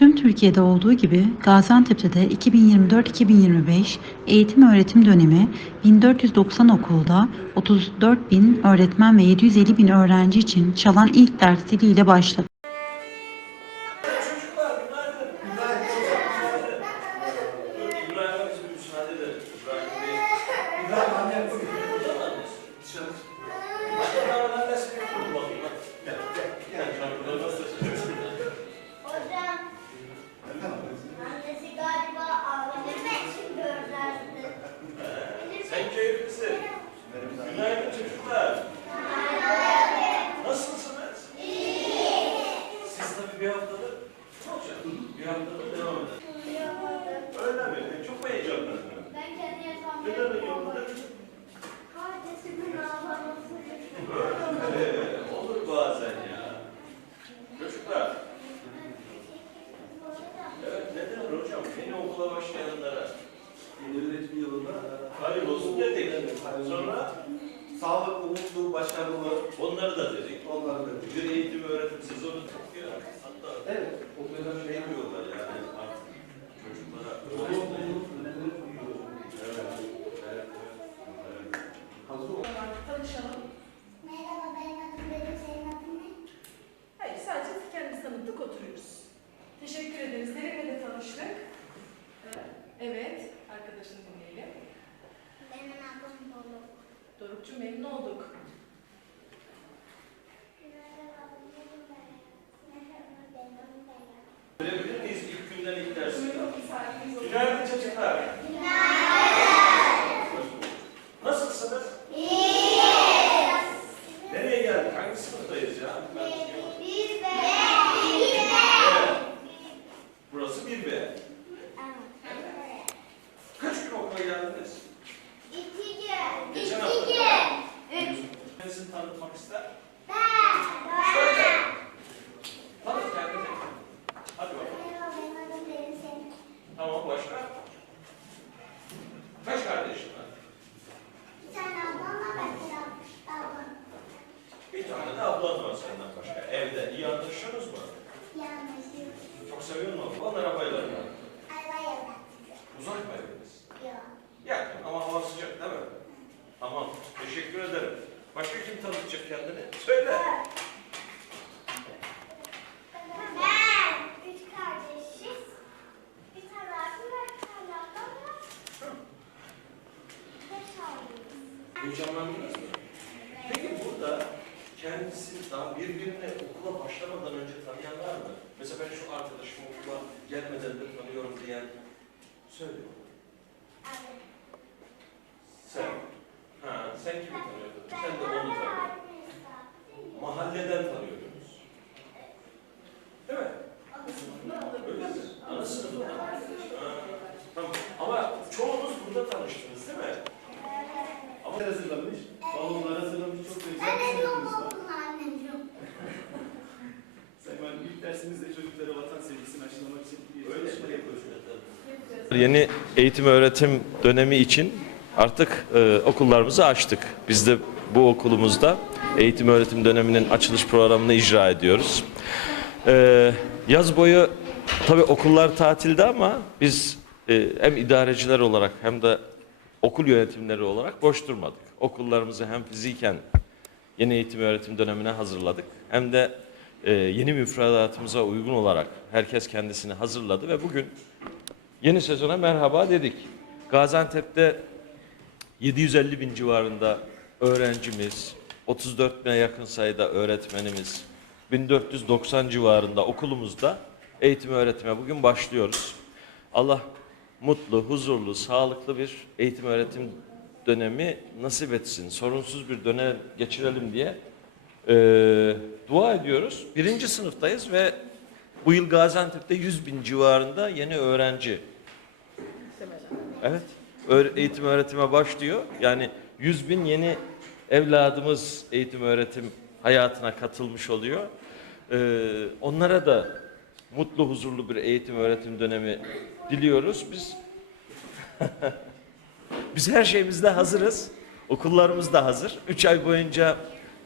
Tüm Türkiye'de olduğu gibi Gaziantep'te de 2024-2025 eğitim öğretim dönemi 1490 okulda 34 bin öğretmen ve 750 bin öğrenci için çalan ilk ders diliyle başladı. Okula başlayanlara. Yeni öğretim yılında. Hayır olsun dedik. Sonra? Sağlık, umutlu, başarılı. Onları da dedik. onları da Bir eğitim öğretim What 可 tane de ablan var senden başka. Evde iyi anlaşıyorsunuz mu? Yanlış. Çok seviyor musun? Onlar arabayla mı? Allah'a Uzak mı eviniz? Yok. Yakın ama hava sıcak değil mi? Tamam. Teşekkür ederim. Başka kim tanıtacak kendini? Söyle. Ben üç kardeşiz. Bir tane abim var, bir var. Beş. Heyecanlandınız mı? Kendisi daha birbirine okula başlamadan önce tanıyan var mı? Mesela ben şu arkadaşımı okula gelmeden de tanıyorum diyen söyle. Abi. Sen. Ha, sen kimi tanıyordun? Ben Sen de onu tanıyordun. abim Mahalleden tanıyordunuz. Değil mi? Öyle mi? Ana sınıfı. Ha, Tamam. Ama çoğunuz burada tanıştınız değil mi? Ama Ama hazırlamış, balonlar hazırlamış, çok güzel Ben bir de diyorum sunumumuz var. okulun anneciğim. Sayın Valim, ilk dersimizde çocuklara vatan sevgisini aşılamak için bir Öyle çalışma mi? yapıyoruz. Yeni eğitim öğretim dönemi için artık e, okullarımızı açtık. Biz de bu okulumuzda eğitim öğretim döneminin açılış programını icra ediyoruz. E, yaz boyu tabii okullar tatilde ama biz e, hem idareciler olarak hem de okul yönetimleri olarak boş durmadık. Okullarımızı hem fiziken yeni eğitim öğretim dönemine hazırladık hem de e, yeni müfredatımıza uygun olarak herkes kendisini hazırladı ve bugün Yeni sezona merhaba dedik. Gaziantep'te 750 bin civarında öğrencimiz, 34 bine yakın sayıda öğretmenimiz, 1490 civarında okulumuzda eğitim öğretime bugün başlıyoruz. Allah mutlu, huzurlu, sağlıklı bir eğitim öğretim dönemi nasip etsin. Sorunsuz bir dönem geçirelim diye eee, dua ediyoruz. Birinci sınıftayız ve bu yıl Gaziantep'te 100 bin civarında yeni öğrenci Evet. Eğitim öğretime başlıyor. Yani 100 bin yeni evladımız eğitim öğretim hayatına katılmış oluyor. Ee, onlara da mutlu huzurlu bir eğitim öğretim dönemi diliyoruz. Biz biz her şeyimizle hazırız. Okullarımız da hazır. 3 ay boyunca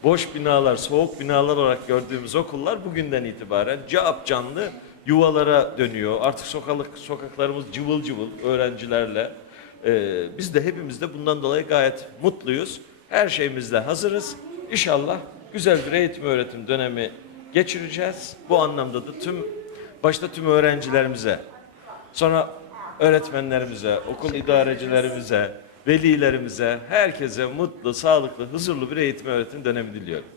boş binalar, soğuk binalar olarak gördüğümüz okullar bugünden itibaren cap canlı yuvalara dönüyor. Artık sokaklık, sokaklarımız cıvıl cıvıl öğrencilerle. Ee, biz de hepimiz de bundan dolayı gayet mutluyuz. Her şeyimizle hazırız. İnşallah güzel bir eğitim öğretim dönemi geçireceğiz. Bu anlamda da tüm başta tüm öğrencilerimize, sonra öğretmenlerimize, okul idarecilerimize, velilerimize, herkese mutlu, sağlıklı, huzurlu bir eğitim öğretim dönemi diliyorum.